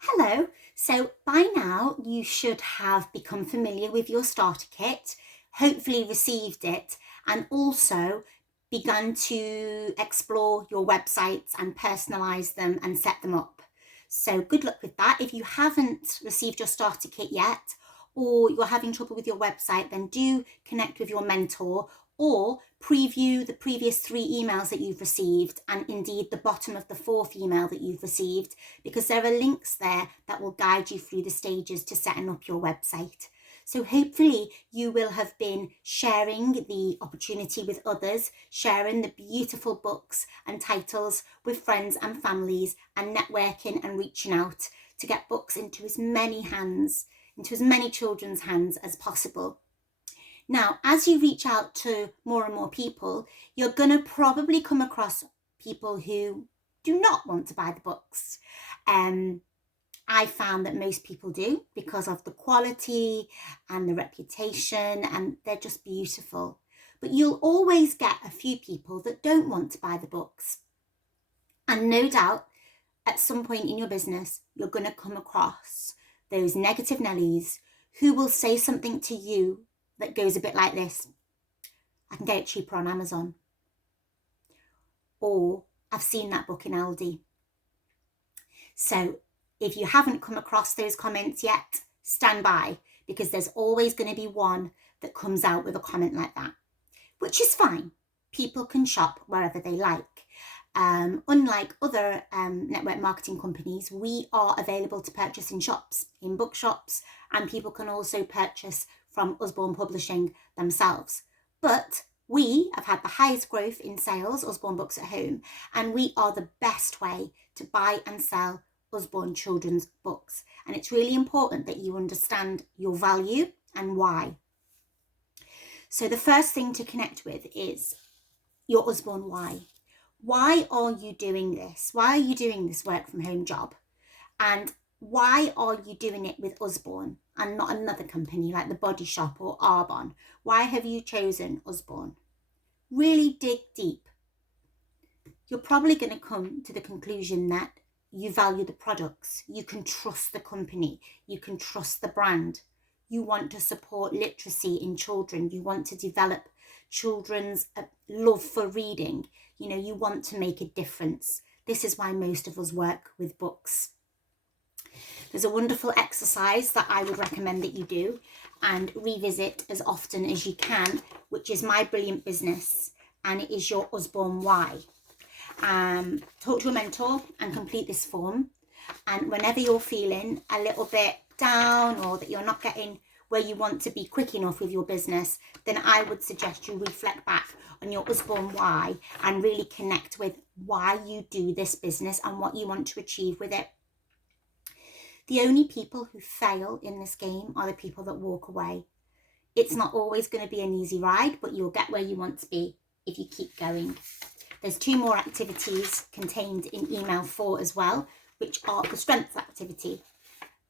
Hello. So by now you should have become familiar with your starter kit, hopefully received it, and also begun to explore your websites and personalize them and set them up. So good luck with that. If you haven't received your starter kit yet, or you're having trouble with your website, then do connect with your mentor or preview the previous 3 emails that you've received, and indeed the bottom of the 4th email that you've received, because there are links there that will guide you through the stages to setting up your website. So hopefully you will have been sharing the opportunity with others, sharing the beautiful books and titles with friends and families, and networking and reaching out to get books into as many hands, into as many children's hands as possible. Now, as you reach out to more and more people, you're going to probably come across people who do not want to buy the books. I found that most people do, because of the quality and the reputation, and they're just beautiful. But you'll always get a few people that don't want to buy the books. And no doubt, at some point in your business, you're going to come across those negative Nellies who will say something to you that goes a bit like this: I can get it cheaper on Amazon. Or I've seen that book in Aldi. So if you haven't come across those comments yet, stand by, because there's always going to be one that comes out with a comment like that, which is fine. People can shop wherever they like. Unlike other network marketing companies, we are available to purchase in shops, in bookshops, and people can also purchase from Usborne Publishing themselves. But we have had the highest growth in sales, Usborne Books at Home, and we are the best way to buy and sell Usborne children's books. And it's really important that you understand your value and why. So the first thing to connect with is your Usborne why. Why are you doing this? Why are you doing this work from home job? And why are you doing it with Usborne and not another company like The Body Shop or Arbonne? Why have you chosen Usborne? Really dig deep. You're probably going to come to the conclusion that you value the products, you can trust the company, you can trust the brand. You want to support literacy in children, you want to develop children's love for reading. You want to make a difference. This is why most of us work with books. There's a wonderful exercise that I would recommend that you do and revisit as often as you can, which is My Brilliant Business, and it is your Usborne why. Talk to a mentor and complete this form. And whenever you're feeling a little bit down, or that you're not getting where you want to be quick enough with your business, then I would suggest you reflect back on your Usborne why and really connect with why you do this business and what you want to achieve with it. The only people who fail in this game are the people that walk away. It's not always going to be an easy ride, but you'll get where you want to be if you keep going. There's 2 more activities contained in email 4 as well, which are the strengths activity.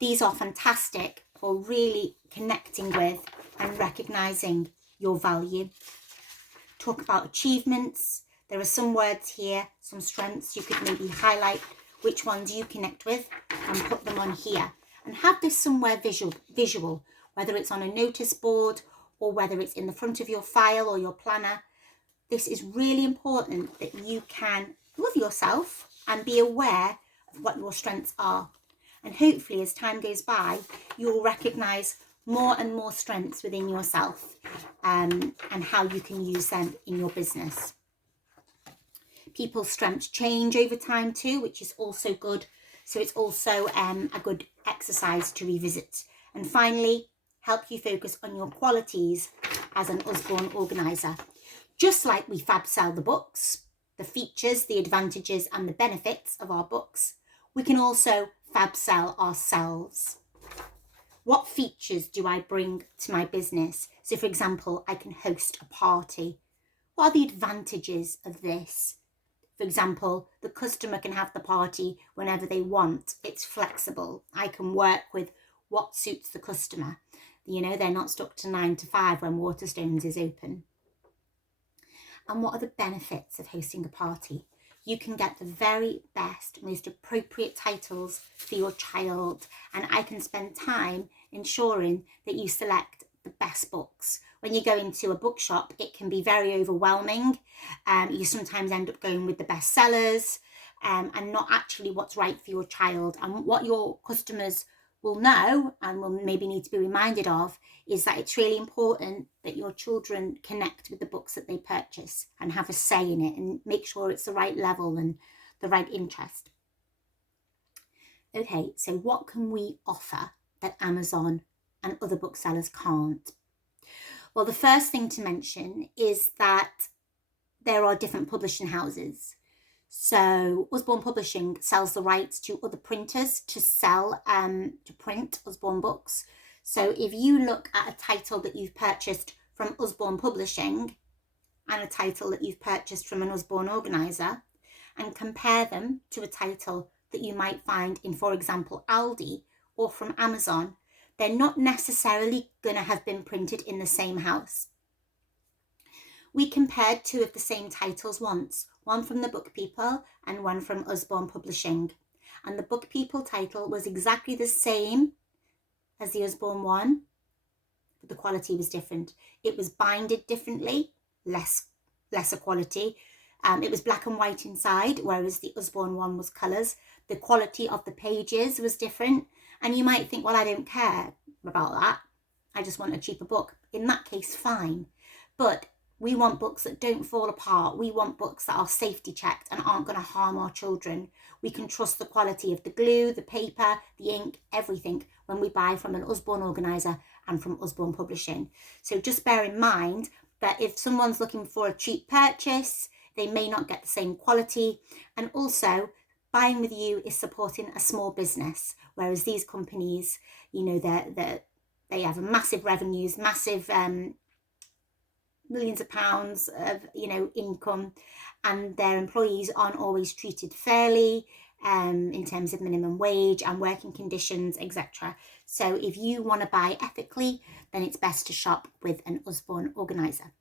These are fantastic for really connecting with and recognizing your value. Talk about achievements. There are some words here, some strengths. You could maybe highlight which ones you connect with and put them on here. And have this somewhere visual, whether it's on a notice board or whether it's in the front of your file or your planner. This is really important, that you can love yourself and be aware of what your strengths are. And hopefully as time goes by, you'll recognize more and more strengths within yourself, and how you can use them in your business. People's strengths change over time too, which is also good. So it's also a good exercise to revisit. And finally, help you focus on your qualities as an Usborne organiser. Just like we fab sell the books, the features, the advantages and the benefits of our books, we can also fab sell ourselves. What features do I bring to my business? So for example, I can host a party. What are the advantages of this? For example, the customer can have the party whenever they want. It's flexible. I can work with what suits the customer. They're not stuck to 9 to 5 when Waterstones is open. And what are the benefits of hosting a party? you can get the very best, most appropriate titles for your child, and I can spend time ensuring that you select the best books. When you go into a bookshop, it can be very overwhelming. You sometimes end up going with the bestsellers and not actually what's right for your child. And what your customers will know and will maybe need to be reminded of is that it's really important that your children connect with the books that they purchase and have a say in it and make sure it's the right level and the right interest. Okay, so what can we offer that Amazon and other booksellers can't? Well, the first thing to mention is that there are different publishing houses. So Usborne Publishing sells the rights to other printers to sell, to print Usborne books. So if you look at a title that you've purchased from Usborne Publishing and a title that you've purchased from an Usborne organiser and compare them to a title that you might find in, for example, Aldi or from Amazon, they're not necessarily going to have been printed in the same house. We compared two of the same titles once, one from the Book People and one from Usborne Publishing. And the Book People title was exactly the same as the Usborne one, but the quality was different. It was binded differently, lesser quality. It was black and white inside, whereas the Usborne one was colours. The quality of the pages was different. And you might think, well, I don't care about that. I just want a cheaper book. In that case, fine. But we want books that don't fall apart. We want books that are safety checked and aren't going to harm our children. We can trust the quality of the glue, the paper, the ink, everything when we buy from an Usborne organiser and from Usborne Publishing. So just bear in mind that if someone's looking for a cheap purchase, they may not get the same quality. And also, buying with you is supporting a small business, whereas these companies, you know, they have massive revenues, massive millions of pounds of, you know, income, and their employees aren't always treated fairly in terms of minimum wage and working conditions, etc. So if you want to buy ethically, then it's best to shop with an Usborne organiser.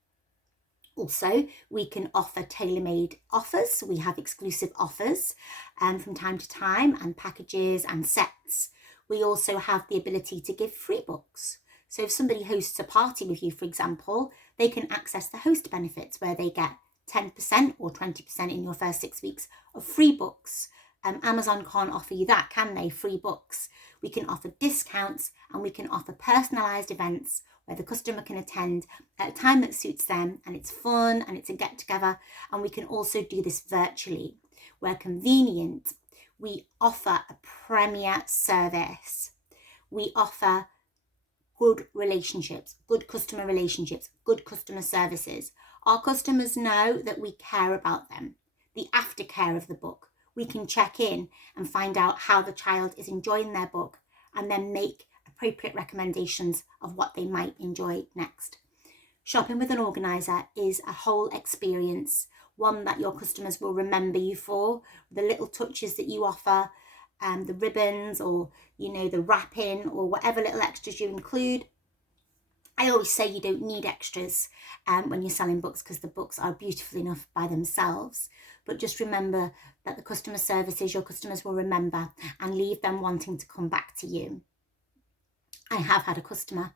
Also, we can offer tailor-made offers. We have exclusive offers from time to time, and packages and sets. We also have the ability to give free books. So if somebody hosts a party with you, for example, they can access the host benefits where they get 10% or 20% in your first 6 weeks of free books. Amazon can't offer you that, can they? Free books. We can offer discounts and we can offer personalised events where the customer can attend at a time that suits them and it's fun and it's a get together. And we can also do this virtually where convenient. We offer a premier service. We offer good relationships, good customer relationships, good customer services. Our customers know that we care about them. The aftercare of the book. We can check in and find out how the child is enjoying their book and then make appropriate recommendations of what they might enjoy next. Shopping with an organiser is a whole experience, one that your customers will remember you for, the little touches that you offer, the ribbons or, you know, the wrapping or whatever little extras you include. I always say you don't need extras when you're selling books because the books are beautiful enough by themselves. But just remember that the customer services your customers will remember and leave them wanting to come back to you. I have had a customer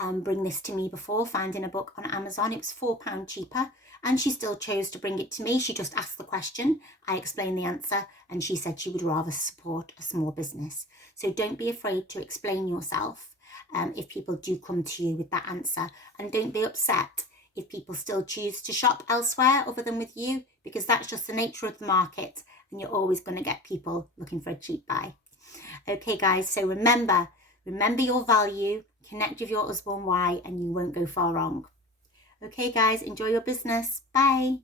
bring this to me before, finding a book on Amazon. It was £4 cheaper and she still chose to bring it to me. She just asked the question, I explained the answer, and she said she would rather support a small business. So don't be afraid to explain yourself if people do come to you with that answer, and don't be upset if people still choose to shop elsewhere other than with you, because that's just the nature of the market and you're always going to get people looking for a cheap buy. Okay guys, so remember your value, connect with your Usborne why, and you won't go far wrong. Okay guys, enjoy your business. Bye.